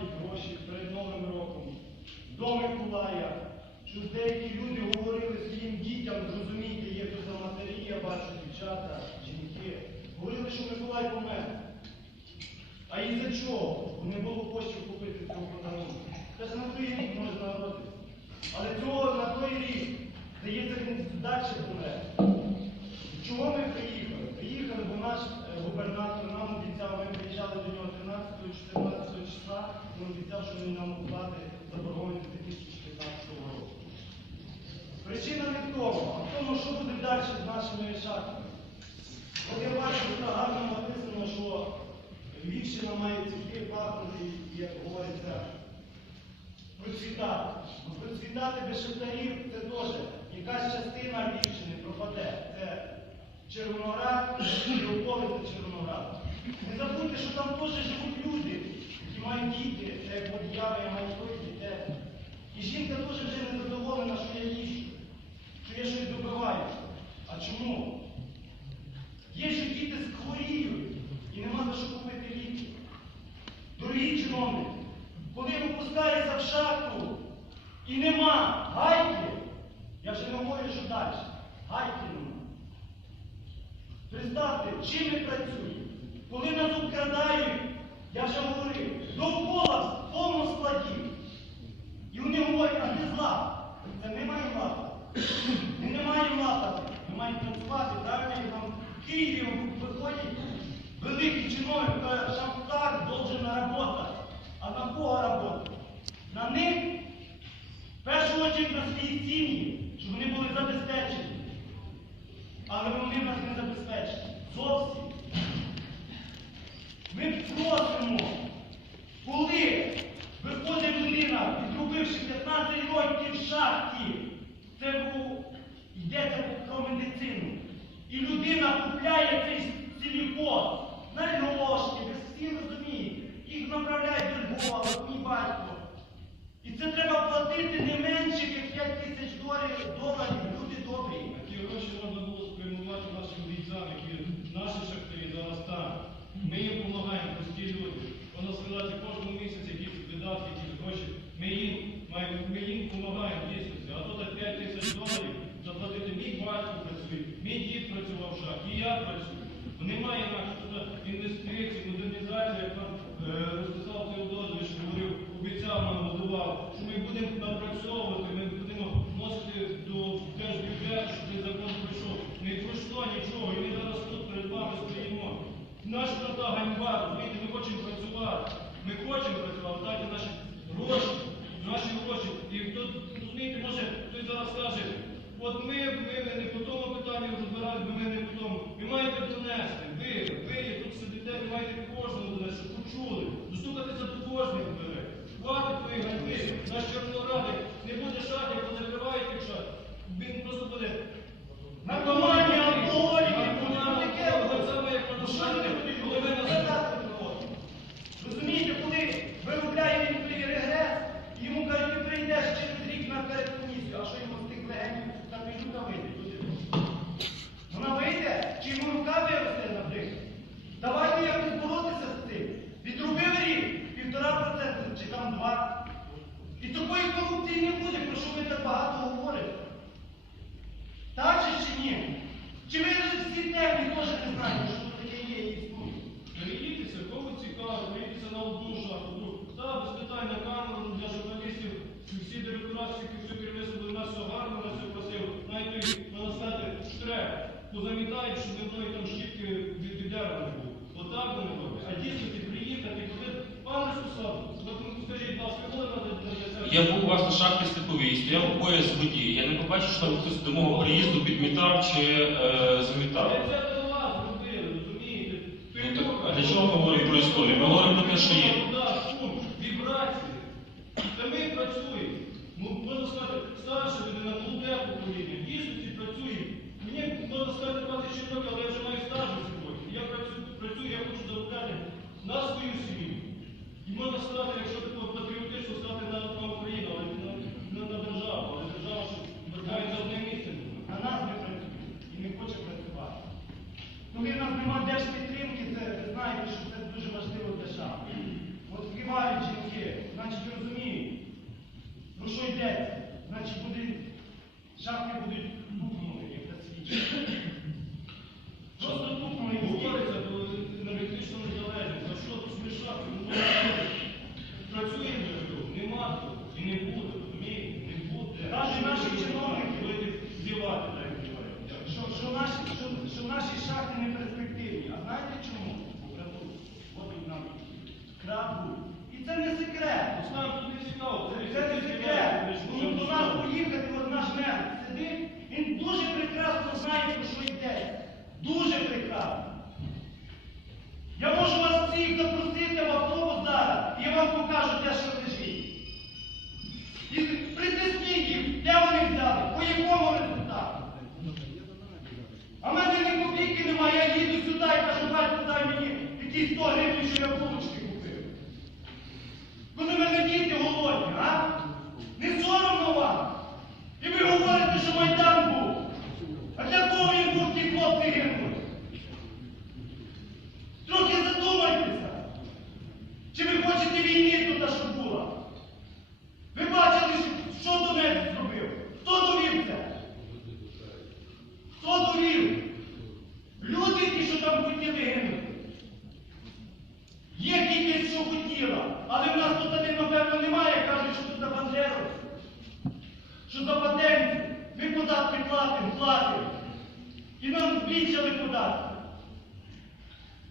платять гроші перед Новим роком до Миколая, що деякі люди говорили своїм дітям, зрозумійте, є тут матері, я бачу дівчата, жінки, говорили, що Миколай помер. А і за чого? Не було коштів купити цього подарунку. Це ж на той рік можна народити. Але цього на той рік здається, він далі помре. Чого ми? Приїхали, бо наш е, губернатор нам обіцяв, ми приїжджали до нього 13-14 числа, він обіцяв, що він нам оплатить заборгованість 2015 року. Причина не в тому, а в тому, що буде далі з нашими шахтами. От я бачу, тут гарно написано, що Львівщина має цвіти, пахнути, як говориться, процвітати. Ну, процвітати без шахтарів це теж якась частина Львівщини пропаде. Це Червоноград і околиця Червонограда. Не забудьте, що там теж живуть люди, які мають діти, це як от я, я маю своїх дітей. І жінка теж вже не задоволена, що я їжджу, що я щось добиваюся. Чому? Є ж діти хворіють і нема за що купити ліки. Дорогі чиновники, коли випускається в шахту і нема гайки, я вже не говорю, що далі. Гайки нема. Представте, чим ми працюємо? Коли нас обкрадають, я вже говорив, довкола повно складів. І вони говорять, а де зла? Це ми маємо лапати. Ми не маємо лапати. Маємо працювати, правильно, і там в Києві виходять великі чиновники, кажуть, шахтар должен работати. А на кого работати? На них, в першу очередь на свої сім'ї, щоб вони були забезпечені. Але вони нас не забезпечені. Зовсім. Ми просимо, коли виходить людина, відробивши 15 років в шахті, це був, йдеться медицину. І людина купляє цей силікон на ложки, behind Позамітають, щоб не мною там від віддерли не було. Отак вони роблять. А дійсно приїхати, коли пане Ростислав, от ну, скажіть, будь ласка, коли надо? Я був у вас на шахті степовій, стояв у пояс воді. Я не побачив, що там хтось до мого приїзду підмітав чи е, замітав. Це до вас робили, розумієте? Ну, так, а для чого ми говоримо про історію? Ми говоримо про те, що є.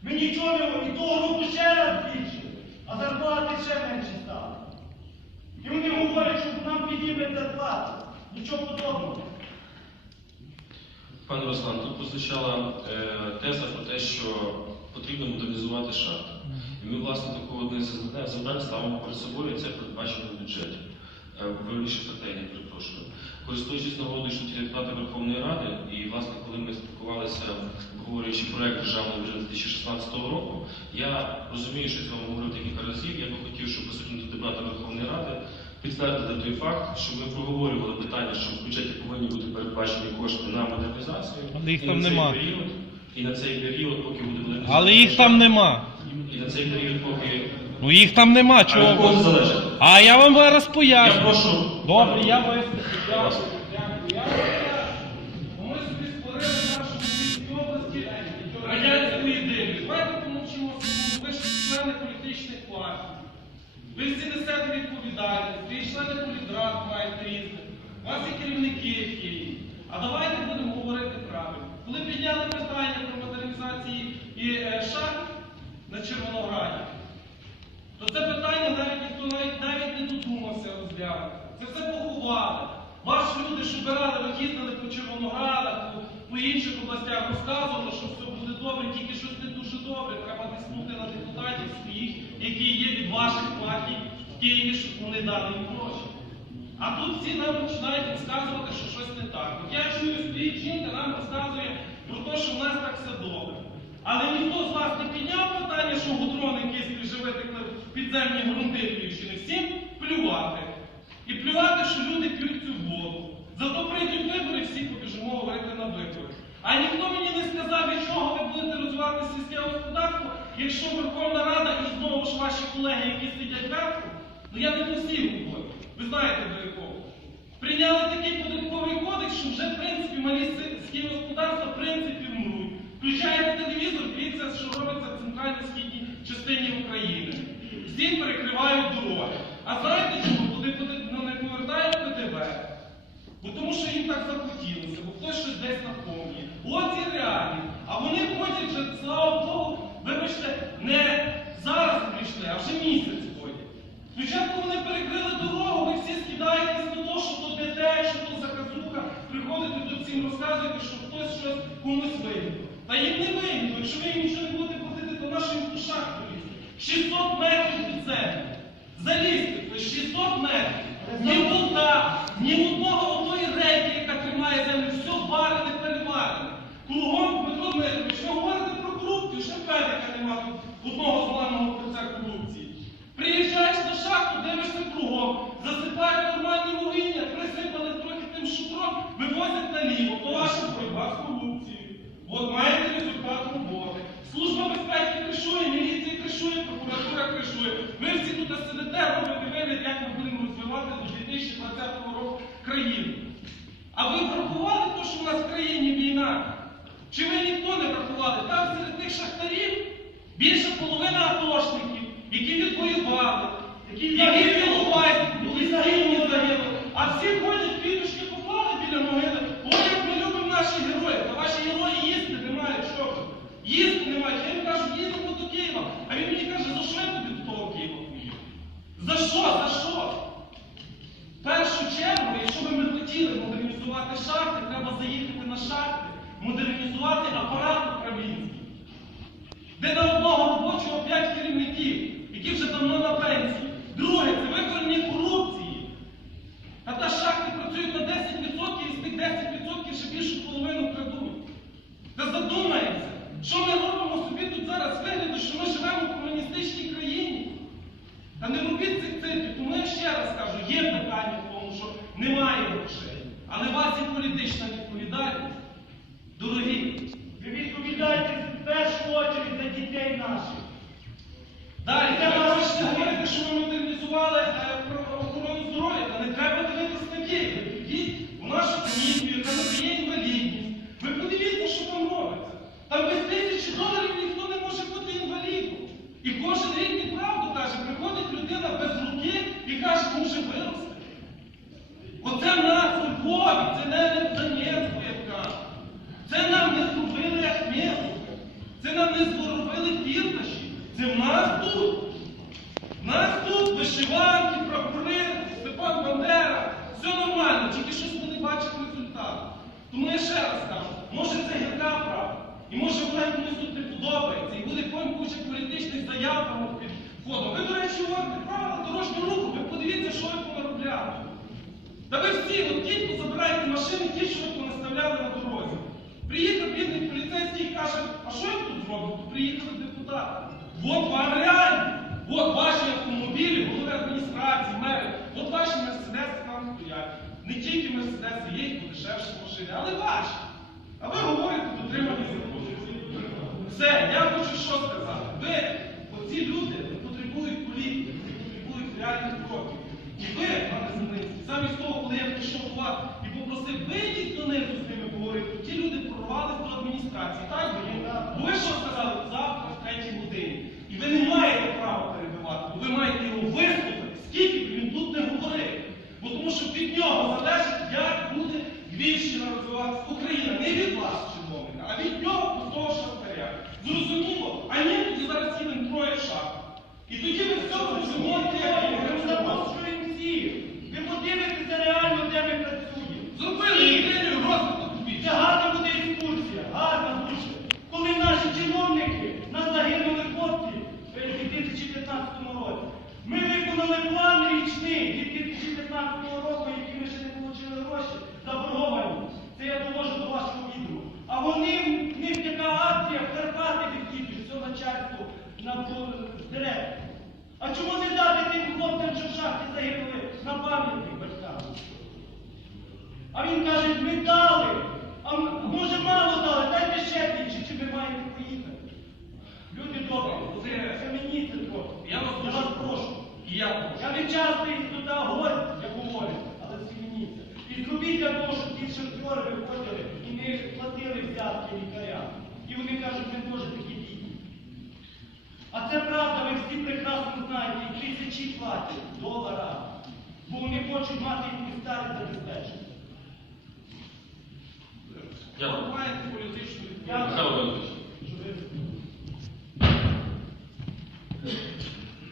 Ми нічого не і того року ще раз збільшили, а зарплати ще менше стали. І вони говорять, що нам підійме зарплату. Нічого подобного. Пане Руслан, тут прозвучала е, теза про те, що потрібно модернізувати шахти. І ми, власне, таку одне з завдань- ставимо перед собою, і це передбачено в бюджеті. Е, Вирішив стратегії, перепрошую. Користуючись нагодою, що депутати Верховної Ради, і, власне, коли ми спілкувалися, обговорюючи проект державного бюджету 2016 року, я розумію, що я вам говорив декілька разів. Я би хотів, щоб присутні депутати Верховної Ради підтвердили той факт, що ми проговорювали питання, що в бюджеті повинні бути передбачені кошти на модернізацію. Але їх І там на цей нема. період- І на цей період, поки буде модернізація. Але їх там нема. І на цей період, поки Ну їх там нема, чого? залежить? А я вам зараз Я поясню. прошу. Добре, я виступлю. Дякую, дякую. Я поясню. Ми собі створили в нашому міській області радянську ідею. Давайте помовчимо секунду. Ви ж члени політичних партій. Ви всі несете відповідальність, ви члени політрад маєте різних. У вас є керівники в Києві. А давайте будемо говорити правильно. Коли підняли питання про модернізації і е, шахт на Червонограді, то це питання навіть ніхто навіть, навіть не додумався розглянути. Це все поховали. Ваші люди, що бирали, їздили по Червоноградах, по інших областях, розказували, що все буде добре, тільки щось не дуже добре. Треба тиснути на депутатів своїх, які є від ваших партій в Києві, щоб вони дали їм гроші. А тут всі нам починають розказувати, що щось не так. От я чую, стоїть жінка, нам розказує про те, що в нас так все добре. Але ніхто з вас не підняв питання, що гудрон якийсь живе в підземні ґрунти Львівщини. Всім плювати. І плювати, що люди п'ють цю воду. Зато прийдуть вибори, всі побіжимо говорити на вибори. А ніхто мені не сказав, від чого ви будете розвивати сільське господарство, якщо Верховна Рада і знову ж ваші колеги, які сидять вверху, ну я не по говорю. Ви знаєте до якого. Прийняли такий податковий кодекс, що вже в принципі малі сільські господарства в принципі вмруть. Включаєте телевізор, дивіться, що робиться в центральній-східній частині України. Всі перекривають дороги. А знаєте чому? Туди ну, не повертають ПДВ. Бо тому що їм так захотілося, бо хтось щось десь наповнює. От ці реалії. А вони вже, слава Богу, вибачте, не зараз прийшли, а вже місяць ходять. Спочатку вони перекрили дорогу, ви всі скидаєтесь на те, що то ДТ, що то заказуха, приходите тут всім розказуєте, що хтось щось комусь вигідно. Та їм не вигідно, якщо ви їм нічого не будете платити, то наші їм душах полізти. 600 метрів під землю. Залізти, то 600 метрів. Ні вода, ні одного одної рейки, яка тримає землю, все варене, переварене. Кругом Дмитро Дмитрович, ви говорите про корупцію, ще педика нема тут одного які загинули у вас, які загинули загинули. А всі ходять квіточки поклали біля могили. Ой, як ми любимо наші герої, Та ваші герої їсти немає, що ж? Їсти немає. Я йому кажу, їздимо до Києва. А він мені каже, за що я тобі до того Києва поїду? За що? За що? В першу чергу, якщо би ми хотіли модернізувати шахти, треба заїхати на шахти, модернізувати апарат управлінський. Де на одного робочого 5 керівників, які вже давно на пенсії. Duas Sinne Та ви всі от тільки забираєте машини, ті, що ви наставляли на дорозі. Приїхав бідний поліцейський і каже, а що я тут зроблю? То приїхали депутати. От вам реально, от ваші автомобілі, голови адміністрації, мери, от ваші мерседеси там стоять. Не тільки мерседеси, є і подешевші машини, але ваші. А ви говорите дотримання закону. Все, я хочу що сказати. Ви і попросив, вийдіть до них з ними говорити, ті люди прорвались до адміністрації. Так, бо ви що сказали? звати лікаря. І вони кажуть, ви такі хіти. А це правда, ви всі прекрасно знаєте, і тисячі платять долара, бо вони хочуть мати міста забезпечення. Дякую. Політичну.